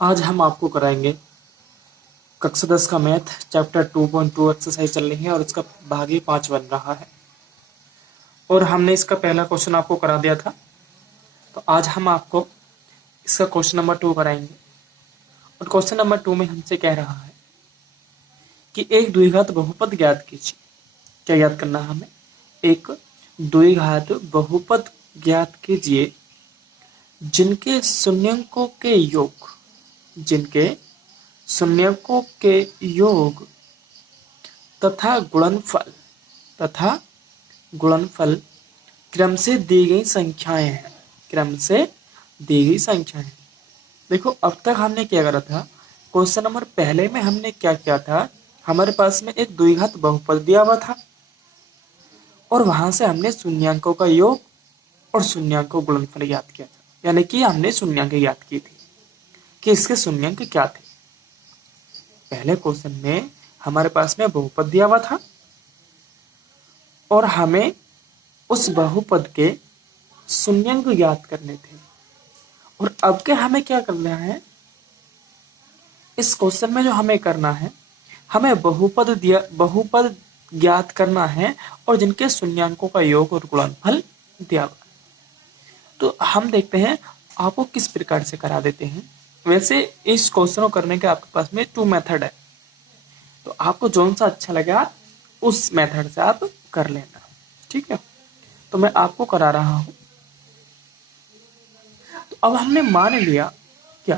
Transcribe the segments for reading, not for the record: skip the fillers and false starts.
आज हम आपको कराएंगे कक्षा 10 का मैथ चैप्टर 2.2 एक्सरसाइज चल रही है और इसका भाग ही 5 बन रहा है। और हमने इसका पहला क्वेश्चन आपको करा दिया था, तो आज हम आपको इसका क्वेश्चन नंबर 2 कराएंगे। और क्वेश्चन नंबर 2 में हमसे कह रहा है कि एक द्विघात बहुपद ज्ञात कीजिए। क्या याद करना है हमें? एक द्विघात बहुपद ज्ञात कीजिए जिनके शून्यंकों के योग तथा गुणनफल क्रम से दी गई संख्याएं हैं। देखो, अब तक हमने क्या करा था, क्वेश्चन नंबर पहले में हमने क्या किया था, हमारे पास में एक द्विघात बहुपद दिया हुआ था और वहां से हमने शून्यंकों का योग और शून्यंकों गुणनफल ज्ञात किया था। यानी कि हमने शून्यंक ज्ञात की थी कि इसके शून्यंक क्या थे। पहले क्वेश्चन में हमारे पास में बहुपद दिया हुआ था और हमें उस बहुपद के शून्यंक ज्ञात करने थे। और अब के हमें क्या करना है, इस क्वेश्चन में जो हमें करना है, हमें बहुपद ज्ञात करना है और जिनके शून्यंकों का योग और गुणनफल दिया हुआ। तो हम देखते हैं आपको किस प्रकार से करा देते हैं। वैसे इस क्वेश्चन को करने के आपके पास में 2 मेथड है, तो आपको जो सा अच्छा लगा उस मेथड से आप कर लेना, ठीक है। तो मैं आपको करा रहा हूं। तो अब हमने मान लिया कि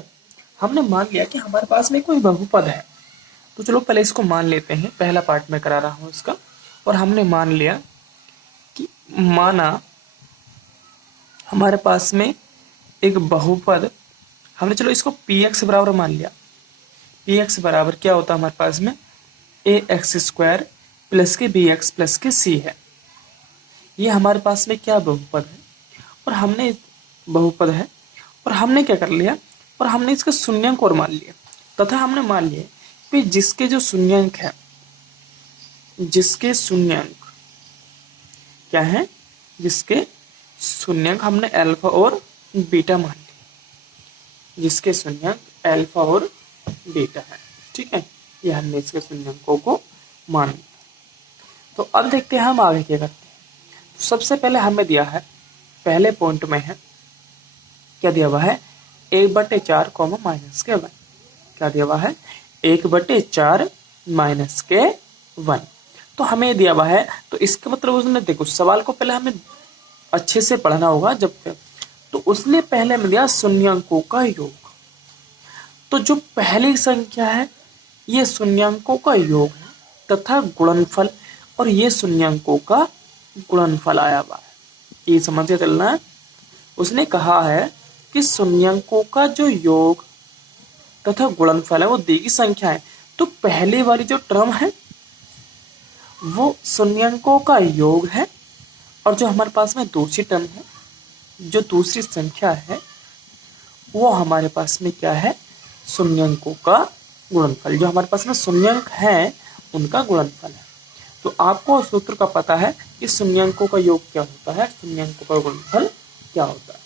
हमारे पास में कोई बहुपद है। तो चलो पहले इसको मान लेते हैं, पहला पार्ट में करा रहा हूं इसका। और हमने मान लिया कि हमारे पास में एक बहुपद, हमने चलो इसको px बराबर मान लिया। px बराबर क्या होता है हमारे पास में, ax² प्लस के bx प्लस के c है। ये हमारे पास में क्या बहुपद है, और हमने क्या कर लिया, और हमने इसका शून्यंक और मान लिया। तथा हमने मान लिया कि जिसके शून्यंक हमने अल्फा और बीटा मान लिया, जिसके शून्यंक अल्फा और बीटा है, ठीक है। ये हमने इसके शून्यंकों को मान लिया। तो अब देखते हैं हम आगे क्या करते हैं। तो सबसे पहले हमें दिया है, पहले पॉइंट में है क्या दिया हुआ है, 1/4 माइनस के 1। क्या दिया हुआ है, 1/4 माइनस के 1। तो हमें दिया हुआ है, तो इसका मतलब उसने, देखो सवाल को पहले हमें अच्छे से पढ़ना होगा। तो उसने पहले में दिया शून्यंकों का योग। तो जो पहली संख्या है ये शून्यंकों का योग है तथा गुणनफल, और ये शून्यंकों का गुणनफल आया हुआ है। ये समझ के चलना है। उसने कहा है कि शून्यंकों का जो योग तथा गुणनफल है वो दी गई संख्या है। तो पहले वाली जो टर्म है वो शून्यंकों का योग है, और जो हमारे पास में दूसरी टर्म है, जो दूसरी संख्या है, वो हमारे पास में क्या है, शून्यंकों का गुणनफल। जो हमारे पास में शून्यंक है उनका गुणनफल है। तो आपको सूत्र का पता है कि शून्यंकों का योग क्या होता है, शून्यंकों का गुणनफल क्या होता है।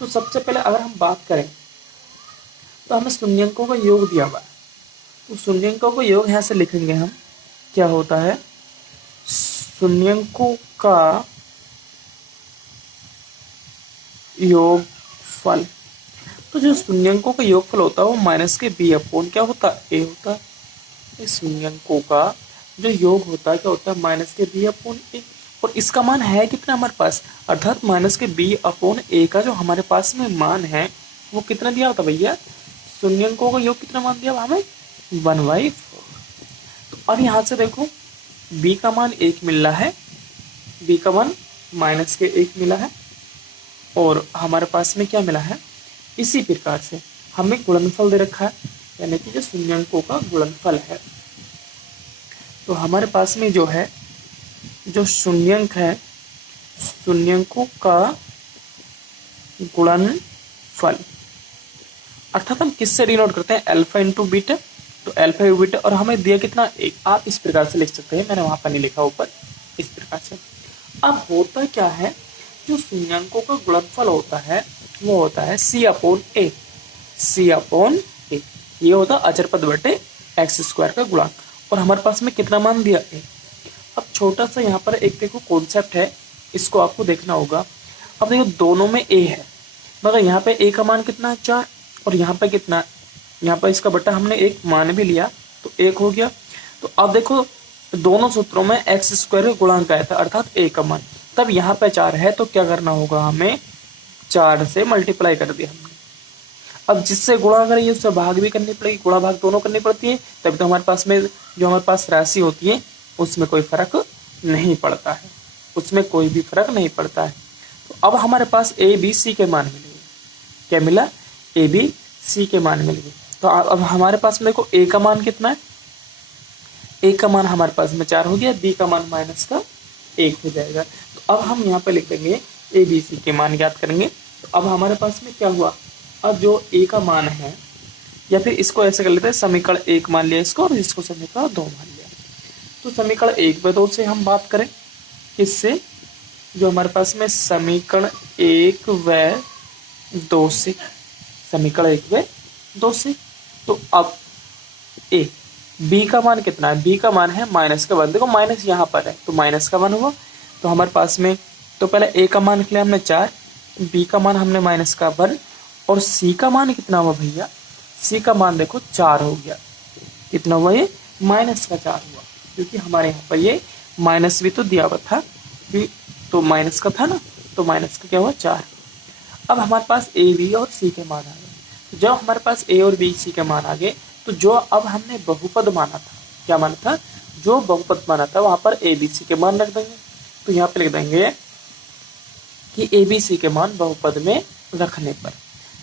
तो सबसे पहले अगर हम बात करें तो हमें शून्यंकों का योग दिया हुआ है। तो शून्यंकों का योग यहाँ से लिखेंगे हम, क्या होता है, शून्यंकों का योगफल। तो जो शून्यंकों का योगफल होता है वो माइनस के b अपॉन क्या होता है, a होता है। इस शून्यंकों का जो योग होता है क्या होता है, माइनस के b अपॉन a। और इसका मान है कितना हमारे पास, अर्थात माइनस के b अपॉन a का जो हमारे पास में मान है वो कितना दिया होता भैया, शून्यंकों का योग कितना मान दिया हमें, 1/4। तो अब यहाँ से देखो b का मान 1 मिल रहा है, b का मान माइनस के 1 मिला है, और हमारे पास में क्या मिला है, इसी प्रकार से हमें गुणनफल दे रखा है, यानी कि जो शून्यंकों का गुणनफल है। तो हमारे पास में जो है, जो शून्यंक है, शून्यंकों का गुणनफल, अर्थात हम किससे डिनोट करते हैं, अल्फा इंटू बीटा। तो अल्फा इंटू बीटा, और हमें दिया कितना, 1। आप इस प्रकार से लिख सकते हैं, मैंने वहां पर नहीं लिखा ऊपर, इस प्रकार से। अब होता क्या है, जो शून्यंकों का गुणनफल होता है वो होता है c अपॉन ए। ये होता अचर पद बटे एक्स स्क्वायर का गुणांक, और हमारे पास में कितना मान दिया ए। अब छोटा सा यहाँ पर एक देखो कॉन्सेप्ट है, इसको आपको देखना होगा। अब देखो दोनों में ए है, मगर यहाँ पे ए का मान कितना है 4, और यहाँ पे कितना, यहाँ पर इसका बटा हमने एक मान भी लिया तो 1 हो गया। तो अब देखो दोनों सूत्रों में एक्स स्क्वायर का गुणांक आया था, अर्थात ए का मान। तब यहाँ पे 4 है तो क्या करना होगा, हमें 4 से मल्टीप्लाई कर दिया हमने। अब जिससे गुणा करेंगे उससे भाग भी करनी पड़ेगी, गुणा भाग दोनों करनी पड़ती है, तभी तो हमारे पास में जो हमारे पास राशि होती है उसमें कोई फर्क नहीं पड़ता है, उसमें कोई भी फर्क नहीं पड़ता है। तो अब हमारे पास ए बी सी के मान मिल गए। क्या मिला, ए बी सी के मान मिल गए। तो अब हमारे पास में देखो ए का मान कितना है, ए का मान हमारे पास में 4 हो गया, बी का मान माइनस का 1 हो जाएगा। तो अब हम यहाँ पे लिखेंगे ए बी सी के मान ज्ञात करेंगे। तो अब हमारे पास में क्या हुआ, अब जो ए का मान है, या फिर इसको ऐसे कर लेते हैं, समीकरण 1 मान लिया इसको, और इसको समीकरण 2 मान लिया। तो समीकरण 1 व 2 से हम बात करें, इससे जो हमारे पास में समीकरण 1 व 2 से, समीकरण 1 व 2 से, तो अब ए बी का मान कितना है, बी का मान है माइनस का 1। देखो माइनस यहाँ पर है तो माइनस का 1 हुआ। तो हमारे पास में तो पहले ए का मान निकला हमने 4, बी का मान हमने माइनस का 1, और सी का मान कितना हुआ भैया, सी का मान देखो 4 हो गया। कितना हुआ, ये माइनस का 4 हुआ, क्योंकि हमारे यहाँ पर ये माइनस भी तो दिया हुआ था, तो माइनस का था ना, तो माइनस का क्या हुआ 4। अब हमारे पास ए बी और सी के मान आ गए। जब हमारे पास ए और बी सी के मान आ गए, तो जो अब हमने बहुपद माना था, क्या माना था, जो बहुपद माना था वहां पर ए बी सी के मान रख देंगे। तो यहाँ पे लिख देंगे कि ए बी सी के मान बहुपद में रखने पर,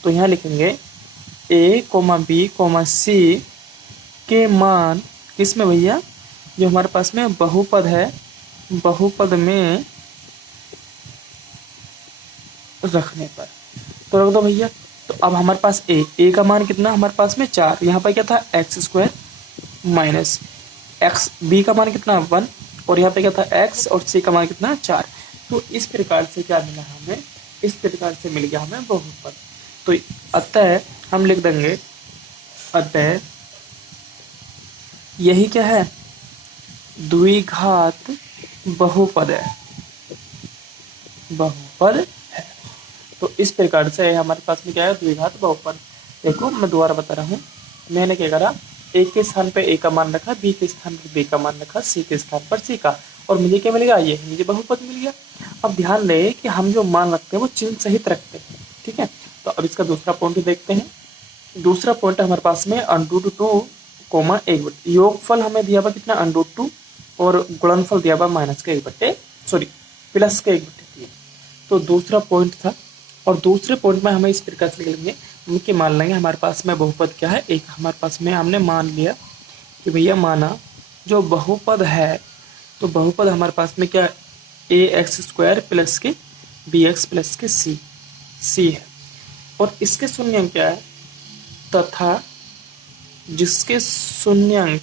तो यहाँ लिखेंगे ए कोमा बी कोमा सी के मान किस में भैया, जो हमारे पास में बहुपद है, बहुपद में रखने पर। तो रख दो भैया। तो अब हमारे पास ए का मान कितना हमारे पास में 4, यहाँ पर क्या था X square minus X, B का मान कितना 1, और यहाँ पे क्या था एक्स, और सी का मान कितना 4। तो इस प्रकार से क्या मिला हमें, इस प्रकार से मिल गया हमें बहुपद। तो अतः हम लिख देंगे, अतः यही क्या है, द्विघात बहुपद है, बहुपद है। तो इस प्रकार से हमारे पास में क्या है, द्विघात बहुपद। देखो मैं दोबारा बता रहा हूँ, मैंने क्या करा, ए के स्थान पे ए का मान रखा, बी के स्थान पर बी का मान रखा, सी के स्थान पर सी का, और मुझे क्या मिल गया, ये मुझे बहुपद मिल गया। अब ध्यान दें कि हम जो मान रखते हैं वो चिन्ह सहित रखते हैं, ठीक है। तो अब इसका दूसरा पॉइंट देखते हैं। दूसरा पॉइंट हमारे पास में √2 कोमा 1 योगफल हमें दिया हुआ कितना √2, और गुणनफल दिया हुआ प्लस के 1/3। तो दूसरा पॉइंट था, और दूसरे पॉइंट में हमें इस प्रकार से लिख लेंगे कि मान लेंगे हमारे पास में बहुपद क्या है, एक हमारे पास में हमने मान लिया कि भैया माना जो बहुपद है, तो बहुपद हमारे पास में क्या ए एक्स स्क्वायर प्लस के बी एक्स प्लस के सी है, और इसके शून्यंक क्या है, तथा जिसके शून्यंक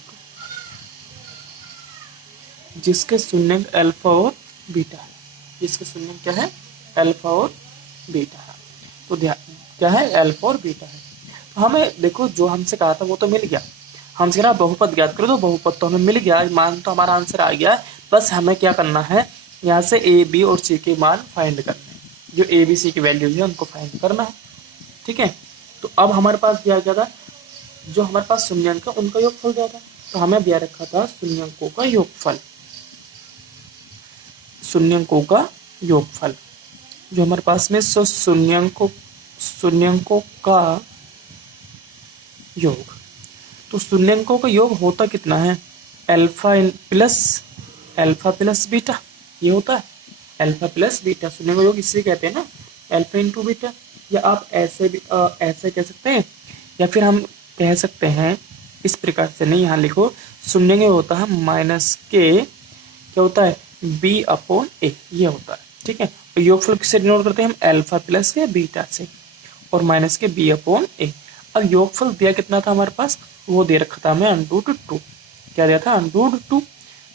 अल्फा और बीटा है, जिसके शून्यंक क्या है, अल्फा और बीटा है। तो ध्यान क्या है, अल्फा और बीटा है। तो हमें देखो जो हमसे कहा था वो तो मिल गया, हमसे कहा बहुपद ज्ञात करो, तो बहुपद तो हमें मिल गया, मान तो हमारा आंसर आ गया। बस हमें क्या करना है, यहाँ से ए बी और सी के मान फाइंड करने हैं, जो ए बी सी की वैल्यू है उनको फाइंड करना है, ठीक है। तो अब हमारे पास दिया गया था, जो हमारे पास शून्यंक है उनका योगफल दिया था, तो हमें दिया रखा था शून्यंकों का योगफल, शून्यंकों का योगफल, जो हमारे पास में शून्यंकों का योग। तो शून्यंकों का योग होता कितना है, अल्फा प्लस बीटा, ये होता है अल्फा प्लस बीटा। शून्य का योग इससे कहते हैं ना, अल्फा इंटू बीटा, या आप ऐसे भी ऐसे कह सकते हैं, या फिर हम कह सकते हैं इस प्रकार से, नहीं यहाँ लिखो, शून्य का होता है माइनस के क्या होता है b/a, ये होता है, ठीक है। और योगफल किससे डिनोट करते हैं हम, अल्फा प्लस के बीटा से, और माइनस के b/a। अब योगफल दिया कितना था हमारे पास, वो दे रखा था हमें √2, क्या दिया था √2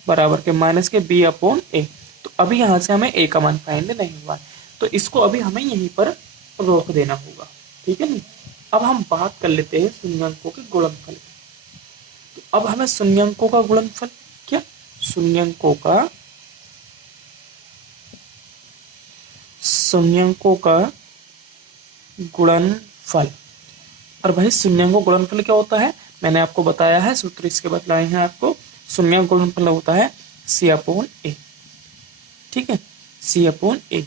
बराबर के माइनस के b/a। तो अभी यहाँ से हमें a का मान फाइंड नहीं हुआ है, तो इसको अभी हमें यहीं पर रोक देना होगा, ठीक है नहीं। अब हम बात कर लेते हैं शून्यंकों के गुणनफल की। तो अब हमें शून्यंकों का गुणनफल क्या, शून्यंकों का गुणनफल। और भाई शून्यंकों का गुणनफल क्या होता है, मैंने आपको बताया है, सूत्र इसके बतलाए हैं आपको। शून्यंक गुणनफल होता है C/A, ठीक है, C/A।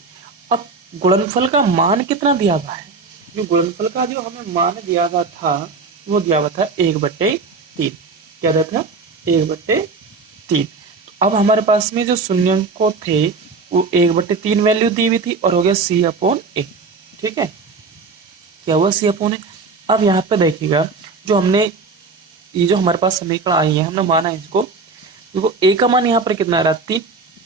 अब गुणनफल का मान कितना दिया हुआ है, जो गुणनफल का जो हमें मान दिया हुआ था वो दिया हुआ था 1/3। क्या दिया था, 1/3। तो अब हमारे पास में जो शून्यंकों थे वो 1/3 वैल्यू दी हुई थी और हो गया C/A, ठीक है, क्या हुआ C/A। अब यहाँ पे देखिएगा, जो हमने ये जो हमारे पास समीकरण आई है हमने माना है इसको, देखो a का मान यहाँ पर कितना आ रहा है 3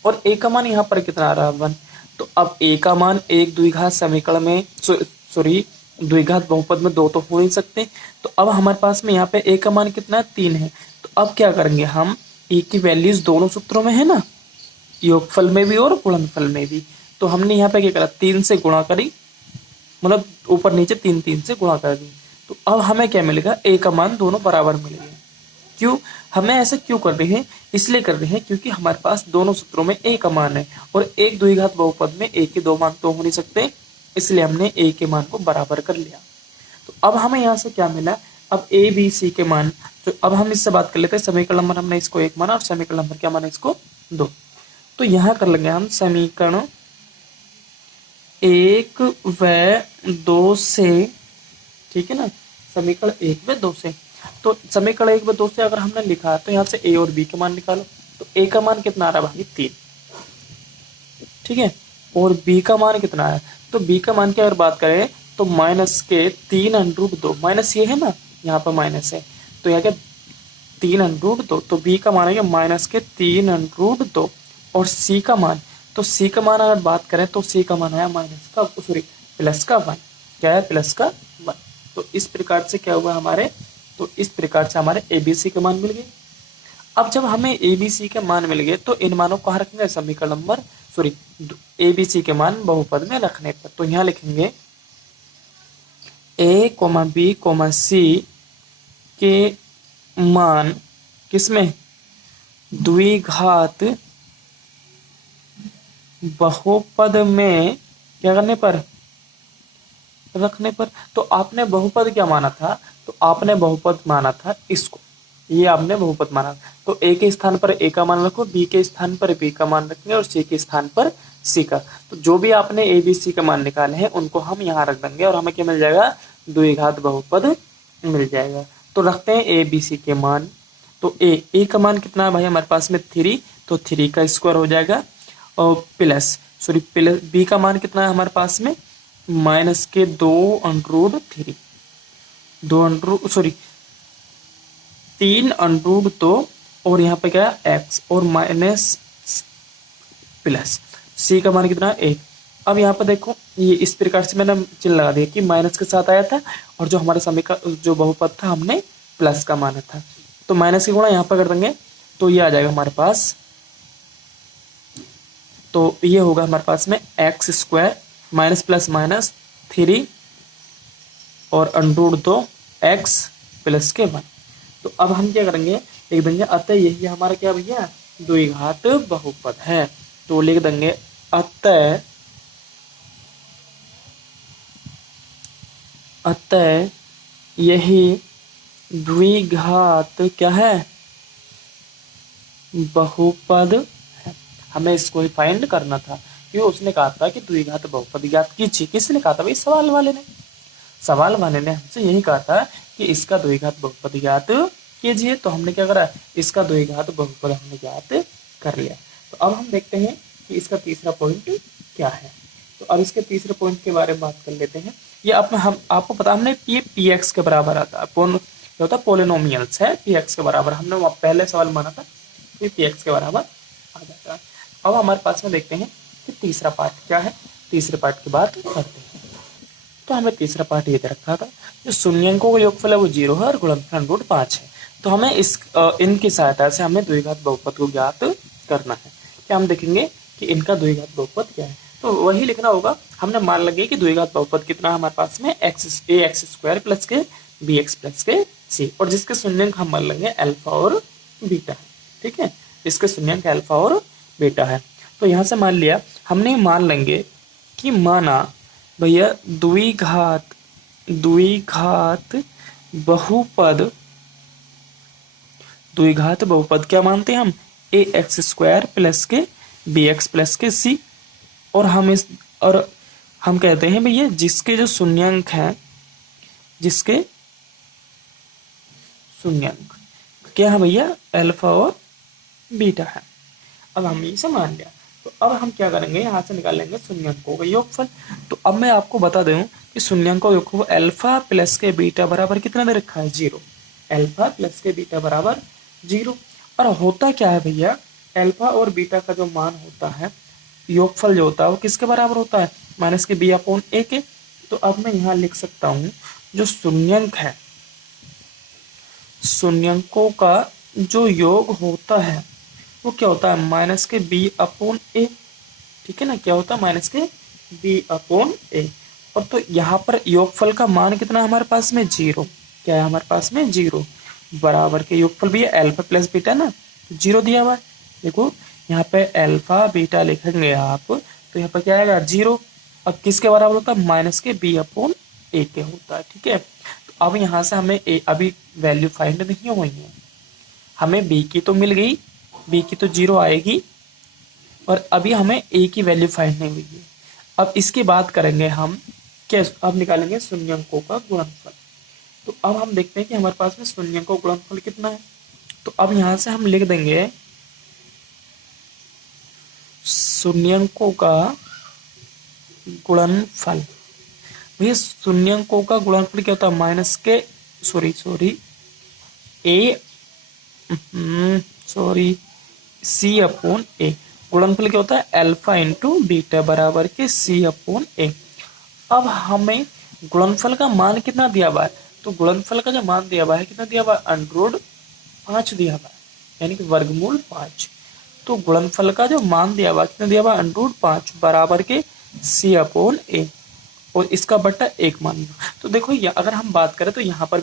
और a का मान यहाँ पर कितना आ रहा है 1। तो अब a का मान एक द्विघात समीकरण में सॉरी द्विघात बहुपद में 2 तो हो नहीं सकते। तो अब हमारे पास में यहाँ पे a का मान कितना है 3 है। तो अब क्या करेंगे हम, a की वैल्यूज दोनों सूत्रों में है ना, योगफल में भी और गुणनफल में भी। तो हमने यहाँ पे क्या करा, 3 से गुणा करी, मतलब ऊपर नीचे 3 से गुणा कर दी। तो अब हमें क्या मिलेगा, a का मान दोनों बराबर मिलेगा। क्यों, हमें ऐसा क्यों कर रहे हैं, इसलिए कर रहे हैं क्योंकि हमारे पास दोनों सूत्रों में a का मान है और एक द्विघात बहुपद में a के 2 मान तो हो नहीं सकते, इसलिए हमने a के मान को बराबर कर लिया। तो अब हमें यहाँ से क्या मिला, अब a b c के मान, तो अब हम इससे बात कर लेते हैं। समीकरण नंबर हमने इसको 1 माना और समीकरण नंबर क्या माना, इसको 2। तो यहाँ कर लेंगे हम समीकरण 1 व 2 से, ठीक है ना, समीकरण 1 व 2 से। तो समीकरण 1 व 2 से अगर हमने लिखा तो यहाँ से a और b के मान निकालो। तो a का मान कितना आ रहा है भाई 3, ठीक है, और b का मान कितना है, तो b का मान की अगर बात करें तो -3√2, माइनस ये है ना, यहाँ पर माइनस है तो यहाँ क्या 3√2, तो b का मान है -3√2 और c का मान, तो c का मान अगर बात करें तो c का मान है प्लस का 1, क्या है, प्लस का 1। तो इस प्रकार से क्या हुआ हमारे, तो इस प्रकार से हमारे ABC के मान मिल गए। अब जब हमें ABC के मान मिल गए तो इन मानों को कहाँ रखेंगे, समीकरण नंबर ABC के मान बहुपद में रखने पर। तो यहाँ लिखेंगे A, B, C के मान किसमें, द्विघात बहुपद में क्या करने पर, रखने पर। तो आपने बहुपद क्या माना था, तो आपने बहुपद माना था इसको, ये आपने बहुपद माना। तो a के स्थान पर a का मान रखो, b के स्थान पर b का मान रखेंगे और c के स्थान पर c का। तो जो भी आपने a b c का मान निकाले हैं उनको हम यहाँ रख देंगे और हमें क्या मिल जाएगा, द्विघात बहुपद मिल जाएगा। तो रखते हैं a b c के मान। तो a का मान कितना है भाई हमारे पास में 3, तो 3 का स्क्वायर हो जाएगा और प्लस b का मान कितना है हमारे पास में -2√3, 3√2 और यहाँ पे क्या है x और माइनस प्लस c का मान कितना 1। अब यहाँ पे देखो ये इस प्रकार से मैंने चिन्ह लगा दिया कि माइनस के साथ आया था और जो हमारे समीकरण जो बहुपद था हमने प्लस का माना था। तो माइनस की गुणा यहाँ पर कर देंगे तो ये आ जाएगा हमारे पास, तो ये होगा हमारे पास में x² माइनस प्लस माइनस 3 और √2 x प्लस के 1। तो अब हम क्या करेंगे, लिख देंगे अतः यही हमारा क्या भैया द्विघात बहुपद है। तो लिख देंगे अतः यही द्विघात क्या है, बहुपद है। हमें इसको ही फाइंड करना था क्योंकि उसने कहा था कि द्विघात बहुपद ज्ञात कीजिए। किसने कहा था भाई, सवाल वाले ने हमसे यही कहा था कि इसका द्विघात बहुपद ज्ञात कीजिए। तो हमने क्या करा, इसका द्विघात बहुपद हमने ज्ञात कर लिया। तो अब हम देखते हैं कि इसका तीसरा पॉइंट क्या है। तो अब इसके तीसरे पॉइंट के बारे में बात कर लेते हैं। ये आपको पता हमने ये px के बराबर आता है, होता पोलिनोमियल्स है px के बराबर, हमने पहले सवाल माना था कि px के बराबर आ जाता है। अब हमारे पास में देखते हैं कि तीसरा पार्ट क्या है, तीसरे पार्ट की बात करते हैं। तो हमें तीसरा पार्ट ये दे रखा था, जो शून्यंकों का योगफल है वो 0 है और गुणनफल √5 है। तो हमें इनकी सहायता से हमें द्विघात बहुपद को ज्ञात करना है। क्या हम देखेंगे कि इनका द्विघात बहुपद क्या है। तो वही लिखना होगा। हमने मान लगे कि द्विघात बहुपद कितना है हमारे पास में ए एक्स स्क्वायर प्लस के बी एक्स प्लस के सी, और जिसके शून्यंक हम मान लेंगे अल्फा और बीटा है। ठीक है, जिसके शून्यंक अल्फा और बीटा है। तो यहाँ से मान लिया, हमने मान लेंगे कि माना भैया द्विघात बहुपद क्या मानते हैं हम, ए एक्स स्क्वायर प्लस के बी एक्स प्लस के सी, और हम कहते हैं भैया जिसके जो शून्यंक हैं, जिसके शून्यंक क्या है भैया, अल्फा और बीटा है। अब हम इसे मान लिया, तो अब हम क्या करेंगे, यहाँ से निकालेंगे शून्यंकों का योगफल। तो अब मैं आपको बता दूं कि शून्यंकों का योगफल अल्फा प्लस के बीटा बराबर कितना दे रखा है, 0। अल्फा प्लस के बीटा बराबर 0। और होता क्या है भैया, अल्फा और बीटा का जो मान होता है, योगफल जो होता है वो किसके बराबर होता है, माइनस के बी अपॉन ए के। तो अब मैं यहाँ लिख सकता हूँ जो शून्यंक है, शून्यंकों का जो योग होता है वो क्या होता है, माइनस के बी अपॉन ए। ठीक है ना, क्या होता है, माइनस के बी अपॉन ए। और तो यहाँ पर योगफल का मान कितना है हमारे पास में, 0। क्या है हमारे पास में, 0। बराबर के योगफल भी है अल्फा प्लस बीटा ना, 0 दिया हुआ है। देखो यहाँ पे अल्फा बीटा लिखेंगे आप, तो यहाँ पर क्या आएगा, 0। अब किसके बराबर होता है, माइनस के बी अपॉन ए के होता है। ठीक है, तो अब यहाँ से हमें ए अभी वैल्यू फाइंड नहीं हुई है, हमें बी की तो मिल गई, बी की तो 0 आएगी, और अभी हमें ए की वैल्यू फाइंड नहीं हुई है। अब इसकी बात करेंगे हम, क्या अब निकालेंगे शून्यंकों का गुणनफल। तो अब हम देखते हैं कि हमारे पास में शून्यंकों का गुणनफल कितना है। तो अब यहाँ से हम लिख देंगे शून्यंकों का गुणनफल। भैया शून्यंकों का गुणनफल क्या होता है, माइनस के सी अपॉन ए। गुणनफल क्या होता है, अल्फा इंटू बीटा बराबर के सी अपॉन ए। अब हमें गुणनफल का मान कितना दिया हुआ है, तो गुणनफल का जो मान दिया हुआ है कितना दिया हुआ है, अंडर 5 दिया हुआ है, यानी कि वर्गमूल 5। तो गुणनफल का जो मान दिया हुआ कितना दिया हुआ, अंडर 5 बराबर के सी अपॉन ए, और इसका बट्टा 1 मान लो। तो देखो अगर हम बात करें तो यहाँ पर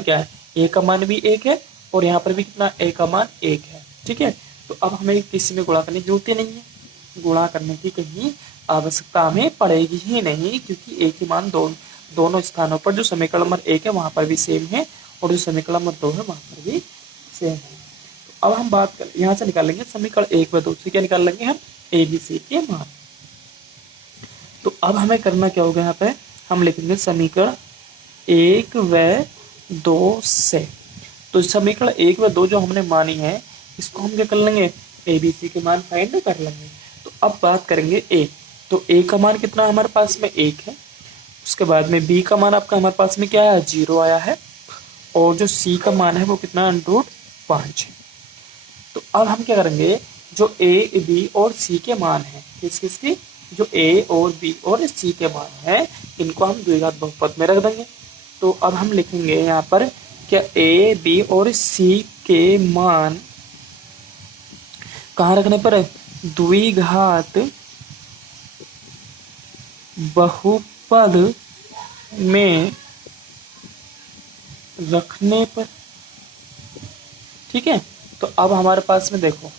क्या है, ए का मान भी 1 है, और यहाँ पर भी कितना, ए का मान 1 है। ठीक है, तो अब हमें किसी में गुणा करने की जरूरत ही नहीं है, गुणा करने की कहीं आवश्यकता हमें पड़ेगी ही नहीं, क्योंकि एक ही मान दोनों स्थानों पर, जो समीकरण नंबर 1 है वहां पर भी सेम है, और जो समीकरण नंबर 2 है वहां पर भी सेम है। तो अब हम बात कर, यहाँ से निकालेंगे समीकरण 1 व 2 से क्या निकाल लेंगे हम, ए बी सी के मान। तो अब हमें करना क्या होगा, यहाँ पे हम लिखेंगे समीकरण 1 व 2 से। तो समीकरण 1 व 2 जो हमने मानी है, इसको हम क्या कर लेंगे, ए बी सी के मान फाइंड कर लेंगे। तो अब बात करेंगे ए, तो ए का मान कितना हमारे पास में 1 है, उसके बाद में बी का मान आपका हमारे पास में क्या है, 0 आया है, और जो सी का मान है वो कितना, अंडर 5 है। तो अब हम क्या करेंगे, जो ए बी और सी के मान है, किसकी, जो ए और बी और सी के मान है, इनको हम द्विघात बहुपद में रख देंगे। तो अब हम लिखेंगे यहाँ पर क्या, ए बी और सी के मान कहाँ रखने पर है, द्विघात बहुपद में रखने पर। ठीक है, तो अब हमारे पास में देखो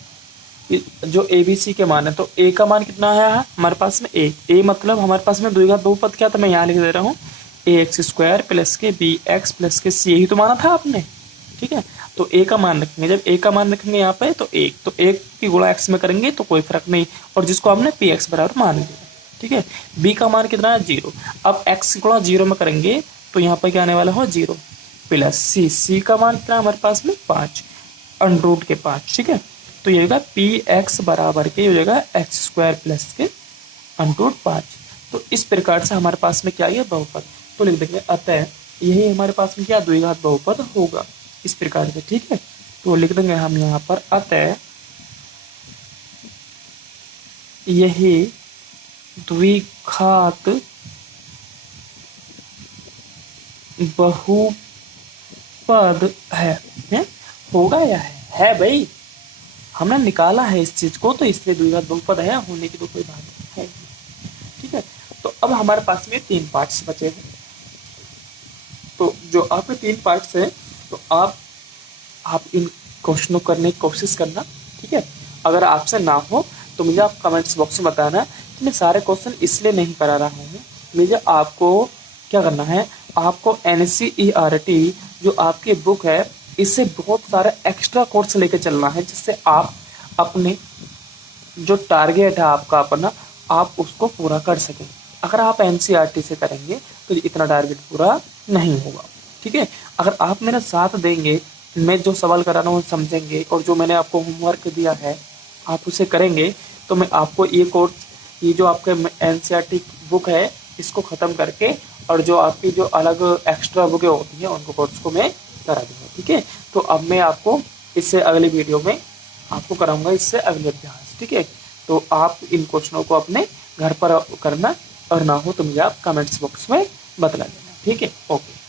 जो ए बी सी के मान है, तो ए का मान कितना है हमारे पास में, ए मतलब हमारे पास में द्विघात बहुपद क्या था, मैं यहाँ लिख दे रहा हूँ, ए एक्स स्क्वायर प्लस के बी एक्स प्लस के सी, यही तो माना था आपने। ठीक है, तो ए का मान रखेंगे, जब ए का मान रखेंगे यहाँ पे, तो 1 की गुणा एक्स में करेंगे तो कोई फर्क नहीं, और जिसको हमने पी एक्स बराबर मान लिया। ठीक है, बी का मान कितना है, 0। अब एक्स गुणा 0 में करेंगे तो यहाँ पर क्या आने वाला हो, 0 प्लस सी का मान कितना हमारे पास में, 5, अंडर के 5। ठीक है, तो ये होगा पी एक्स बराबर के हो जाएगा एक्स स्क्वायर प्लस के अंडर 5। तो इस प्रकार से हमारे पास में क्या है, बहुपद। तो लिख देंगे अतः यही हमारे पास में क्या, द्विघात बहुपद होगा, इस प्रकार से। ठीक है, तो लिख देंगे हम यहाँ पर अतः यही द्विघात बहुपद है होगा या है भाई, हमने निकाला है इस चीज को, तो इसलिए द्विघात बहुपद है, होने की तो कोई बात है। ठीक है। तो अब हमारे पास में 3 पार्ट्स बचे हैं। तो जो आपके 3 पार्ट्स हैं, तो आप इन क्वेश्चनों करने की कोशिश करना, ठीक है। अगर आपसे ना हो तो मुझे आप कमेंट्स बॉक्स में बताना कि मैं सारे क्वेश्चन इसलिए नहीं करा रहा हूँ। मुझे आपको क्या करना है, आपको NCERT जो आपकी बुक है, इससे बहुत सारे एक्स्ट्रा कोर्स लेके चलना है, जिससे आप अपने जो टारगेट है आपका अपना, आप उसको पूरा कर सकें। अगर आप NCERT से करेंगे तो इतना टारगेट पूरा नहीं होगा, ठीक है। अगर आप मेरा साथ देंगे, मैं जो सवाल करा रहा हूँ समझेंगे, और जो मैंने आपको होमवर्क दिया है आप उसे करेंगे, तो मैं आपको ये कोर्स, ये जो आपके NCERT बुक है, इसको ख़त्म करके और जो आपकी जो अलग एक्स्ट्रा बुकें होती हैं उनको कोर्स को मैं करा दूँगा, ठीक है। तो अब मैं आपको इससे अगली वीडियो में आपको कराऊंगा इससे अगले अभ्यास, ठीक है। तो आप इन क्वेश्चनों को अपने घर पर करना, और ना हो तो मुझे आप कमेंट्स बॉक्स में बतला देना, ठीक है। ओके।